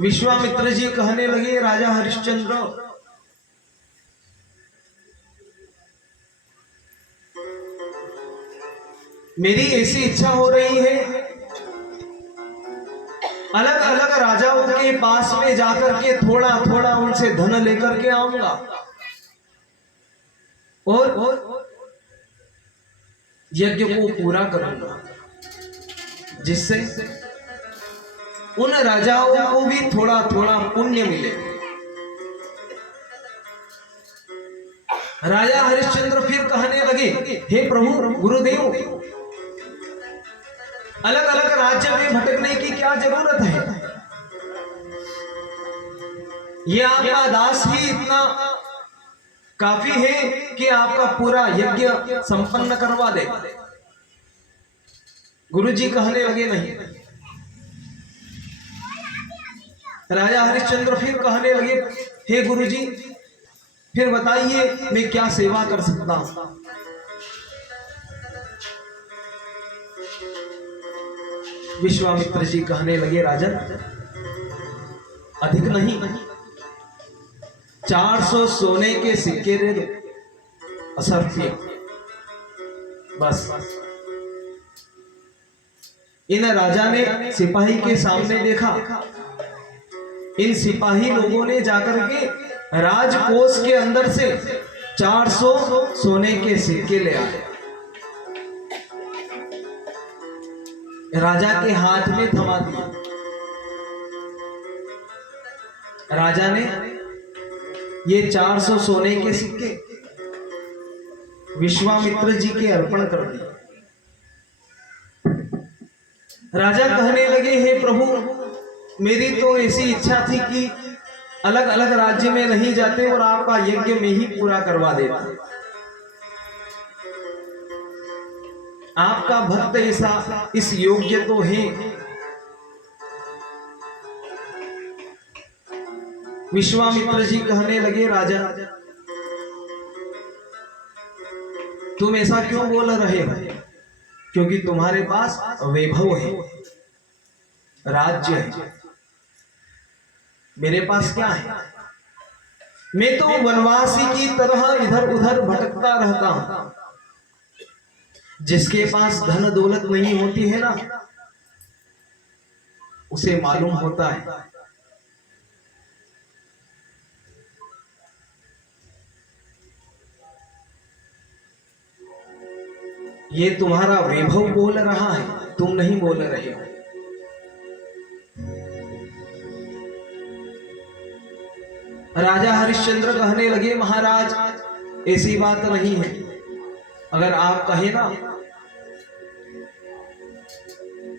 विश्वामित्र जी कहने लगे, राजा हरिश्चंद्र, मेरी ऐसी इच्छा हो रही है, अलग अलग राजाओं के पास में जाकर के थोड़ा थोड़ा उनसे धन लेकर के आऊंगा और यज्ञ को पूरा करूंगा, जिससे उन राजाओं को भी थोड़ा थोड़ा पुण्य मिले। राजा हरिश्चंद्र फिर कहने लगे, हे प्रभु गुरुदेव, अलग अलग राज्य में भटकने की क्या जरूरत है? ये आपका दास ही इतना काफी है कि आपका पूरा यज्ञ संपन्न करवा दे। गुरुजी कहने लगे, नहीं। राजा हरिश्चंद्र फिर कहने लगे, हे गुरुजी, फिर बताइए मैं क्या सेवा कर सकता हूं? विश्वामित्र जी कहने लगे, राजन, अधिक नहीं, 400 सोने के सिक्के दे दो, असर्फी, बस। इन राजा ने सिपाही के सामने देखा, इन सिपाही लोगों ने जाकर के राजकोष के अंदर से 400 सोने के सिक्के ले आए, राजा के हाथ में थमा दिए। राजा ने ये 400 सोने के सिक्के विश्वामित्र जी के अर्पण कर दिए। राजा कहने लगे, हे प्रभु, मेरी तो ऐसी इच्छा थी कि अलग अलग राज्य में नहीं जाते और आपका यज्ञ में ही पूरा करवा देते। आपका भक्त ऐसा इस योग्य तो है। विश्वामित्र जी कहने लगे, राजा, तुम ऐसा क्यों बोल रहे हो? क्योंकि तुम्हारे पास वैभव है, राज्य है, मेरे पास क्या है? मैं तो वनवासी की तरह इधर उधर भटकता रहता हूं। जिसके पास धन दौलत नहीं होती है ना, उसे मालूम होता है ये तुम्हारा वैभव बोल रहा है, तुम नहीं बोल रहे हो। राजा हरिश्चंद्र कहने लगे, महाराज, ऐसी बात नहीं है। अगर आप कहे ना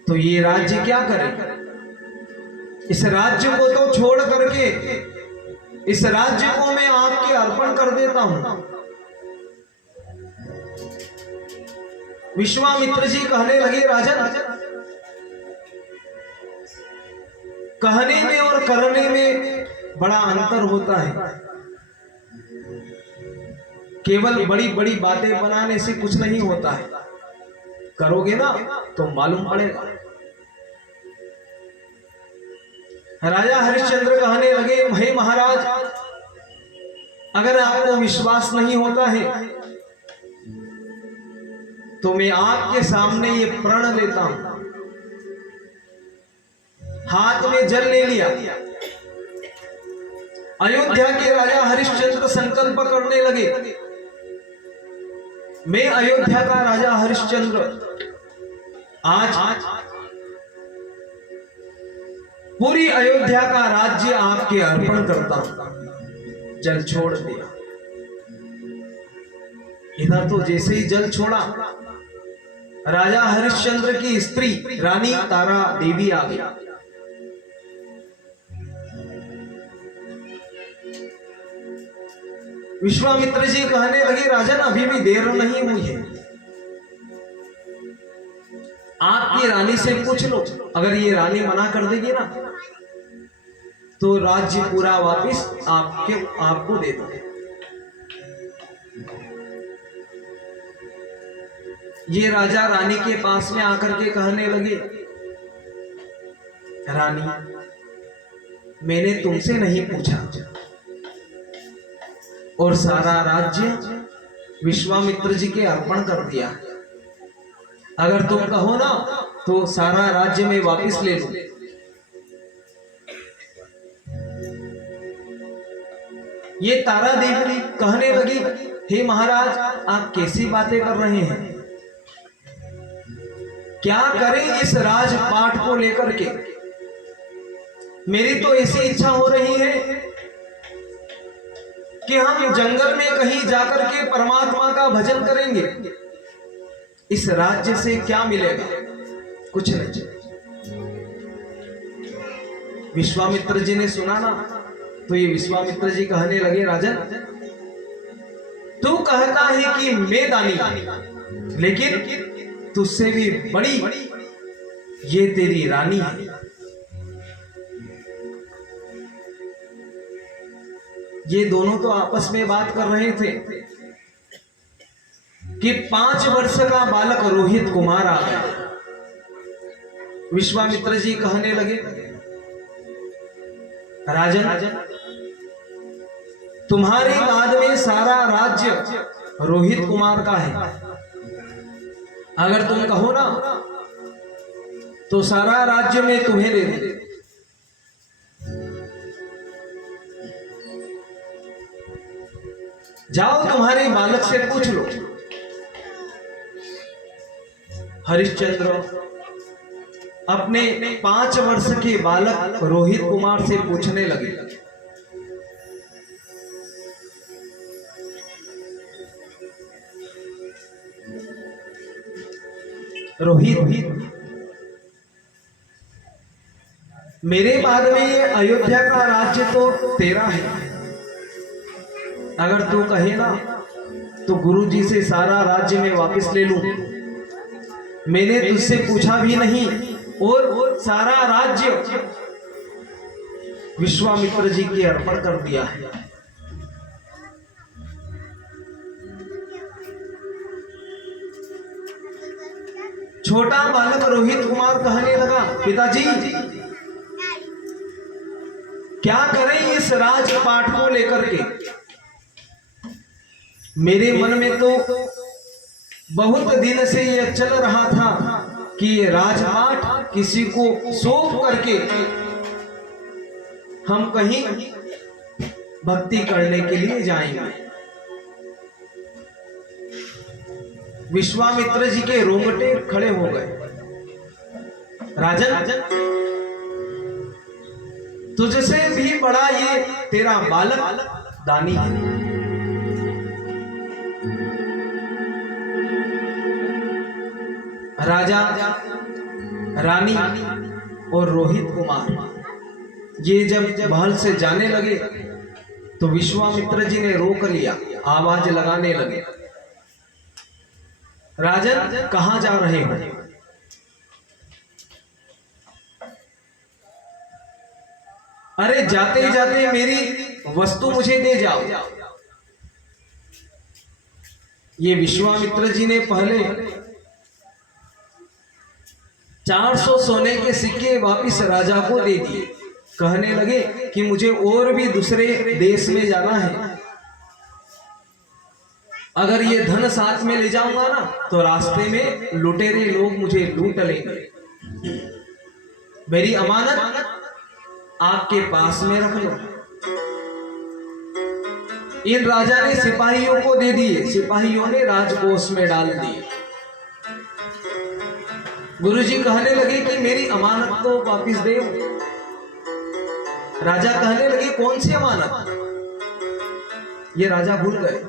तो ये राज्य क्या करे? इस राज्य को तो छोड़ करके इस राज्य को मैं आपके अर्पण कर देता हूं। विश्वामित्र जी कहने लगे, राजन, कहने में और करने में बड़ा अंतर होता है। केवल बड़ी बड़ी बातें बनाने से कुछ नहीं होता है, करोगे ना तो मालूम पड़ेगा। राजा हरिश्चंद्र कहने लगे, भाई महाराज, अगर आपको विश्वास नहीं होता है तो मैं आपके सामने ये प्रण लेता हूं। हाथ में जल ले लिया। अयोध्या के राजा हरिश्चंद्र संकल्प करने लगे, मैं अयोध्या का राजा हरिश्चंद्र आज पूरी अयोध्या का राज्य आपके अर्पण करता हूं। जल छोड़ दिया। इधर तो जैसे ही जल छोड़ा, राजा हरिश्चंद्र की स्त्री रानी तारा देवी आ गई। विश्वामित्र जी कहने लगे, राजन, अभी भी देर नहीं हुई है, आपकी रानी से पूछ लो। अगर ये रानी मना कर देगी ना तो राज्य पूरा वापिस आपको दे दो। ये राजा रानी के पास में आकर के कहने लगे, रानी, मैंने तुमसे नहीं पूछा और सारा राज्य विश्वामित्र जी के अर्पण कर दिया। अगर तुम कहो ना तो सारा राज्य मैं वापस ले लूं। ये तारा देवी कहने लगी, हे महाराज, आप कैसी बातें कर रहे हैं? क्या करें इस राजपाट को लेकर के? मेरी तो ऐसी इच्छा हो रही है कि हम जंगल में कहीं जाकर के परमात्मा का भजन करेंगे। इस राज्य से क्या मिलेगा? कुछ नहीं। विश्वामित्र जी ने सुना ना, तो ये विश्वामित्र जी कहने लगे, राजन, तू कहता है कि मैं दानी, लेकिन तुझसे भी बड़ी ये तेरी रानी है। ये दोनों तो आपस में बात कर रहे थे कि 5 वर्ष का बालक रोहित कुमार आ गया। विश्वामित्र जी कहने लगे, राजन, तुम्हारे बाद में सारा राज्य रोहित कुमार का है। अगर तुम कहो ना तो सारा राज्य में तुम्हें दे दूं। जाओ तुम्हारे बालक से पूछ लो। हरिश्चंद्र अपने 5 वर्ष के बालक रोहित कुमार से पूछने लगे, रोहित, मेरे बाद में ये अयोध्या का राज्य तो तेरा है। अगर तू कहे ना तो गुरुजी से सारा राज्य में वापस ले लूं। मैंने तुझसे पूछा भी नहीं और सारा राज्य विश्वामित्र जी के अर्पण कर दिया है। छोटा बालक रोहित कुमार कहने लगा, पिताजी, क्या करें इस राजपाट को लेकर के? मेरे मन में तो बहुत दिन से यह चल रहा था कि ये राजपाट किसी को सौंप करके हम कहीं भक्ति करने के लिए जाएंगे। विश्वामित्र जी के रोंगटे खड़े हो गए। राजन, तुझसे भी बड़ा ये तेरा बालक दानी है। राजा, रानी और रोहित कुमार ये जब महल से जाने लगे तो विश्वामित्र जी ने रोक लिया, आवाज लगाने लगे, राजन, कहां जा रहे हो? अरे जाते जाते मेरी वस्तु मुझे दे जाओ। ये विश्वामित्र जी ने पहले 400 सोने के सिक्के वापिस राजा को दे दिए। कहने लगे कि मुझे और भी दूसरे देश में जाना है। अगर ये धन साथ में ले जाऊंगा ना तो रास्ते में लुटेरे लोग मुझे लूट लेंगे। मेरी अमानत आपके पास में रख लो। इन राजा ने सिपाहियों को दे दिए। सिपाहियों ने राजकोष में डाल दिए। गुरुजी कहने लगे कि मेरी अमानत तो वापिस दे। राजा कहने लगे, कौन सी अमानत? ये राजा भूल गए।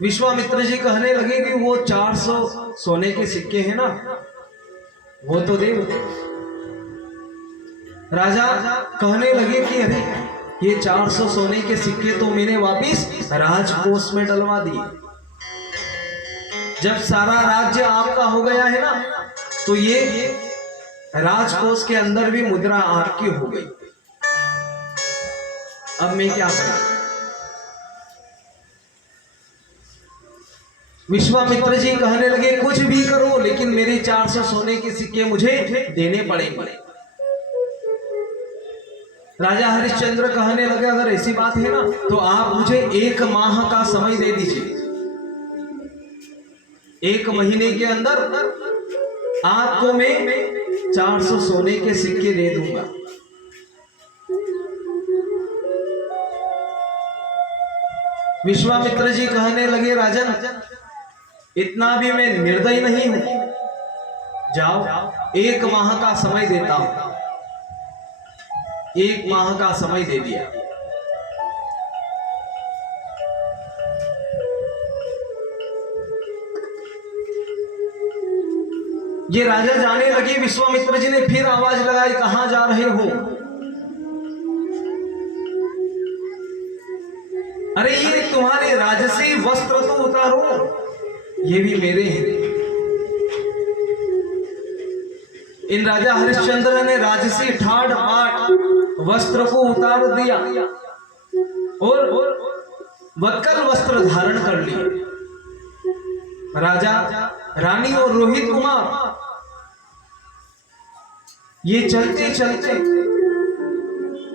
विश्वामित्र जी कहने लगे कि वो 400 सोने के सिक्के हैं ना, वो तो दे। राजा कहने लगे कि अरे ये 400 सोने के सिक्के तो मैंने वापिस राजकोष में डलवा दिए। जब सारा राज्य आपका हो गया है ना तो ये राजकोष के अंदर भी मुद्रा आपकी हो गई। अब मैं क्या करूं? विश्वामित्र जी कहने लगे, कुछ भी करो लेकिन मेरे 400 सोने के सिक्के मुझे देने पड़ेंगे। राजा हरिश्चंद्र कहने लगे अगर ऐसी बात है ना तो आप मुझे 1 माह का समय दे दीजिए। 1 महीने के अंदर आपको मैं 400 सोने के सिक्के दे दूंगा। विश्वामित्र जी कहने लगे राजन, इतना भी मैं निर्दयी नहीं हूं, जाओ 1 माह का समय देता हूं। 1 माह का समय दे दिया। ये राजा जाने लगे। विश्वामित्र जी ने फिर आवाज लगाई, कहां जा रहे हो? अरे ये तुम्हारे राजसी वस्त्र तो उतारो, ये भी मेरे हैं। इन राजा हरिश्चंद्र ने राजसी ठाट बाट वस्त्र को उतार दिया और वक्कल वस्त्र धारण कर लिए। राजा, रानी और रोहित कुमार ये चलते चलते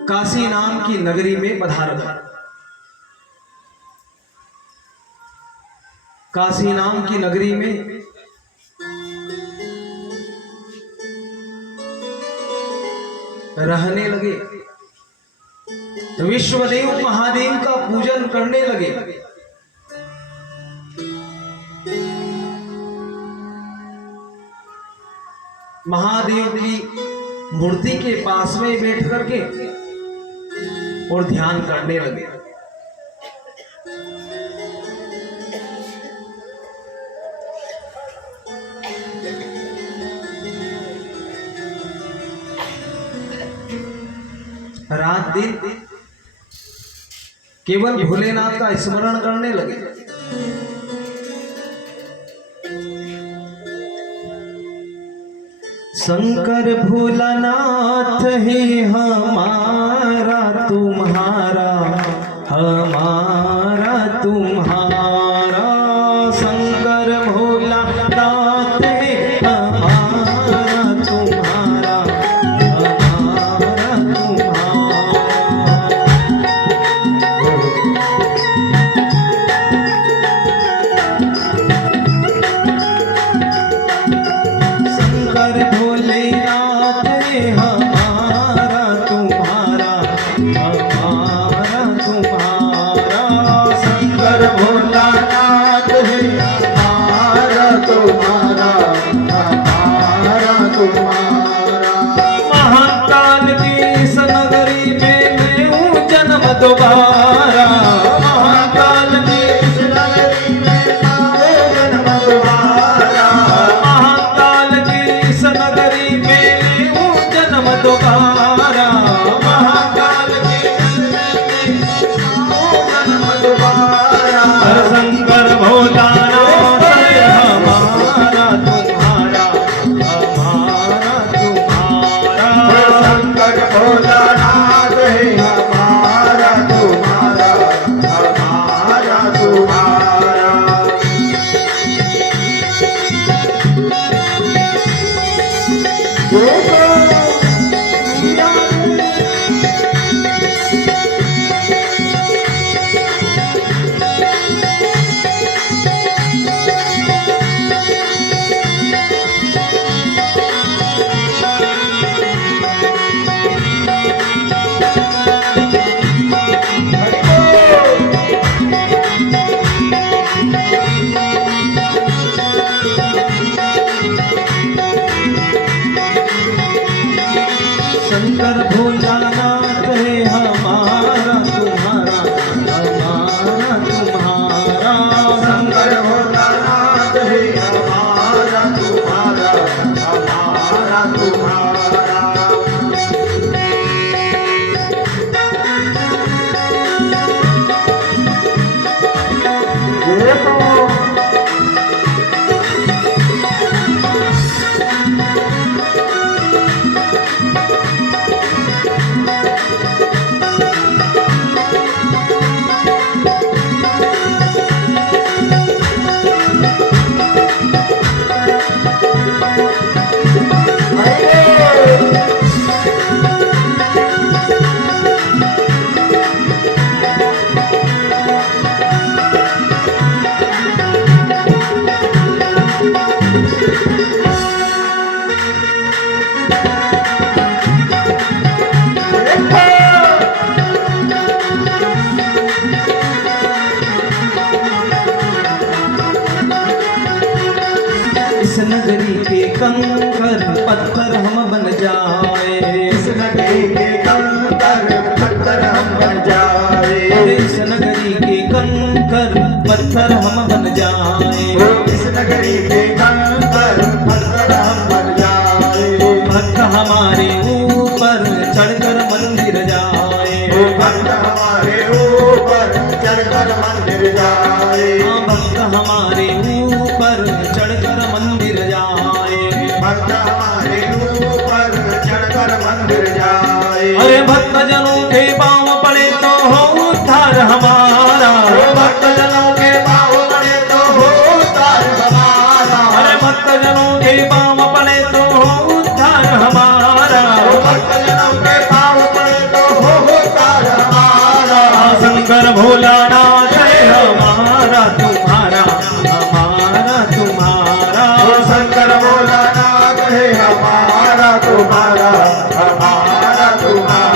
काशी नाम की नगरी में पधार गए। काशी नाम की नगरी में रहने लगे। विश्वदेव महादेव का पूजन करने लगे। महादेव की मूर्ति के पास में बैठ करके और ध्यान करने लगे। रात दिन केवल भोलेनाथ का स्मरण करने लगे। शंकर भोलानाथ है हमारा तुम्हारा, हमारा तुम्हारा। शंकर भोलानाथ है हमारा तुम्हारा, हमारा तुम्हारा। शंकर भोलेनाथ है हमारा तुम्हारा, हमारा तुम्हारा। शंकर भोलानाथ है हमारा तुम्हारा, हमारा तुम्हारा। महाकाल की इस नगरी में मैं हूँ जन्म दोबारा। महाकाल की इस नगरी में मैं जन्म दोबारा। महाकाल की इस नगरी में मैं हूँ जन्म दोबारा। महाकाल की इस नगरी में मैं हूँ जन्म दोबारा। शंकर भोलानाथ है हमारा तुम्हारा, हमारा तुम्हारा। शंकर भोलानाथ है हमारा तुम्हारा, हमारा तुम्हारा। शंकर भोलानाथ है हमारा तुम्हारा, हमारा तुम्हारा। शंकर भोलानाथ है हमारा तुम्हारा, हमारा तुम्हारा। कंकर पत्थर हम बन जाए, इस नगरी के कंकर पत्थर हम बन जाए, इस नगरी के कंकर पत्थर हम बन जाए, इस नगरी के कंकर पत्थर हम बन जाए, भक्त हमारे ऊपर चढ़कर मंदिर जाए, भक्त हमारे ऊपर चढ़कर मंदिर जाए, भक्त हमारे ऊपर चढ़कर मंदिर जाए, भक्त हमारे ऊपर चढ़कर मंदिर जाए। अरे भक्त जनों के पाँव पड़े तो हो उद्धार हमारा, भक्त जनों के पाँव पड़े तो हो उद्धार हमारा, अरे भक्त जनों के पाँव पड़े तो हो उद्धार हमारा, भक्त जनों के पाँव पड़े तो हो उद्धार हमारा। शंकर भोलानाथ है हमारा तुम्हारा, हमारा तुम्हारा, शंकर भोलानाथ है हमारा तुम्हारा, हमारा तुम्हारा।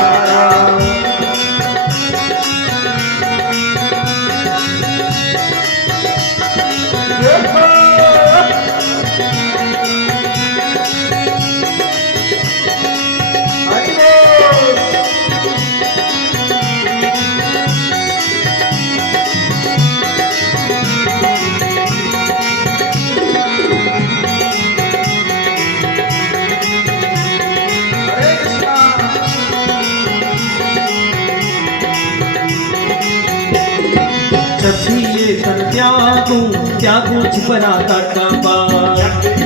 हरि बोल। हरे कृष्णा। जब भी ये तन त्यागू छिपरा का टपा,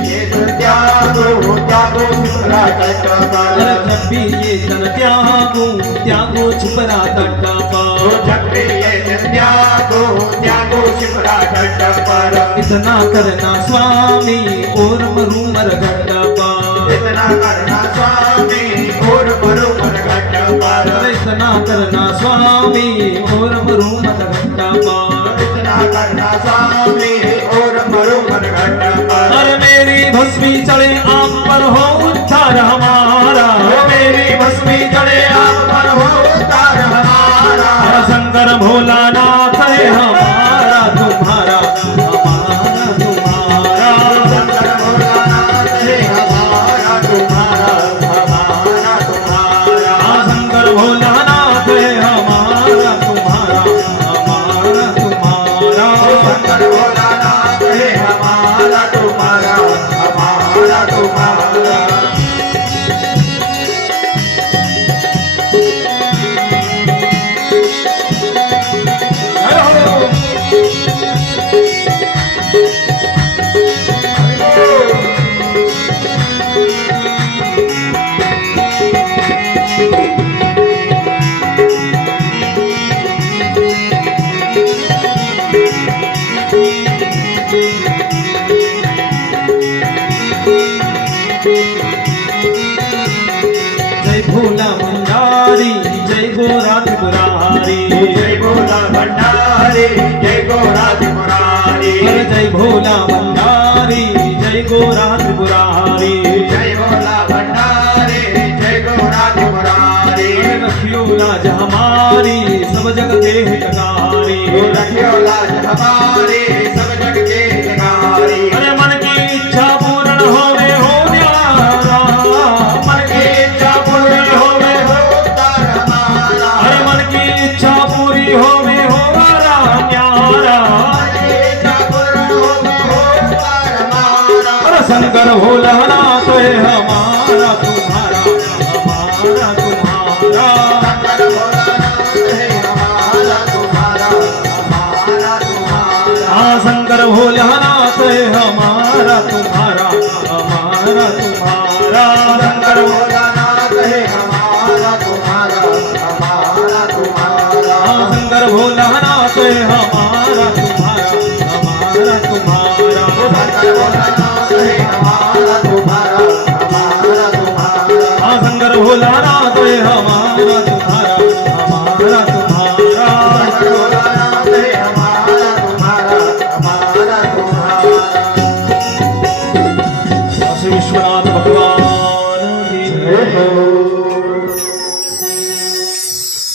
ये तो त्यागो त्यागो सुरा कटवा, अरे जब भी ये तन त्यागो छिपरा का टपा, जब भी ये त्यागो त्यागो सुरा कटवा, इतना करना स्वामी और मरूमर घटपा, इतना करना स्वामी और बरोबर घटवा, इतना करना स्वामी और मरूमर घटपा, इतना करना स्वामी और बरोबर घटवा। अरे मेरी भस्मी चढ़े आप पर हो उद्धार हमारा, मेरी भस्मी चढ़े आप पर हो उद्धार हमारा, शंकर भोलानाथ है हमारा तुम्हारा, हमारा तुम्हारा, शंकर भोलानाथ है हमारा तुम्हारा, हमारा तुम्हारा, शंकर भोलानाथ है हमारा तुम्हारा, हमारा तुम्हारा, शंकर भोलानाथ है हमारा तुम्हारा, हमारा तुम्हारा। जय भोला भंडारी जय गोरा त्रिपुरारी, जय भोला भंडारी जय गोरा त्रिपुरारी, अरे जय भोला भंडारी जय गोरा त्रिपुरारी, जय भोला भंडारी जय गोरा त्रिपुरारी, अरे रखियो लाज हमारी सब जग के हितकारी, रखियो लाज हमारी सब जग के हितकारी, अरे मन की इच्छा पूर्ण होवे हो न्यारा, मन की इच्छा पूरी होवे हो, उद्धार हमारा, अरे मन की इच्छा पूरी होवे हो न्यारा, इच्छा पूर्ण होवे हो उद्धार हमारा, अरे शंकर भोलानाथ है हमारा तुम्हारा, हमारा तुम्हारा, शंकर भोलानाथ है हमारा तुम्हारा, हमारा तुम्हारा, हाँ शंकर भोलानाथ है हमारा तुम्हारा, हमारा तुम्हारा, शंकर भोलानाथ है हमारा तुम्हारा, हमारा तुम्हारा, हाँ शंकर भोलानाथ है हमारा तुम्हारा, हमारा तुम्हारा, शंकर भोलानाथ है हमारा तुम्हारा, हमारा तुम्हारा, हाँ शंकर भोलानाथ है हमारा तुम्हारा, हमारा तुम्हारा, शंकर भोलानाथ है हमारा तुम्हारा, हमारा तुम्हारा। काशी विश्वनाथ भगवान की जय।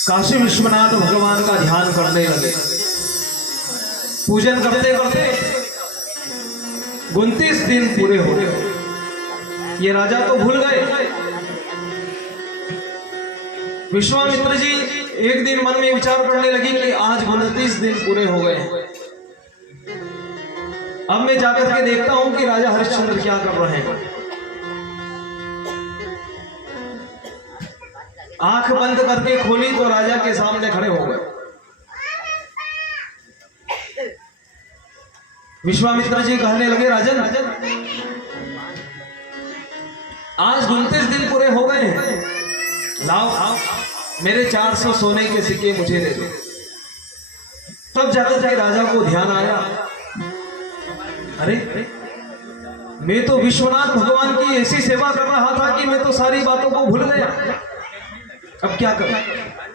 काशी विश्वनाथ भगवान का ध्यान करने लगे, पूजन करते करते 29 दिन पूरे हो गए। ये राजा तो भूल गए। विश्वामित्र जी एक दिन मन में विचार करने लगे कि आज 29 दिन पूरे हो गए हैं, अब मैं जाकर के देखता हूं कि राजा हरिश्चंद्र क्या कर रहे हैं। आंख बंद करके खोली तो राजा के सामने खड़े हो गए। विश्वामित्र जी कहने लगे, राजन आज 29 दिन पूरे हो गए हैं, लाओ मेरे 400 सोने के सिक्के मुझे दे दो। तब जाकर के राजा को ध्यान आया, अरे मैं तो विश्वनाथ भगवान की ऐसी सेवा कर रहा था कि मैं तो सारी बातों को भूल गया, अब क्या करूं।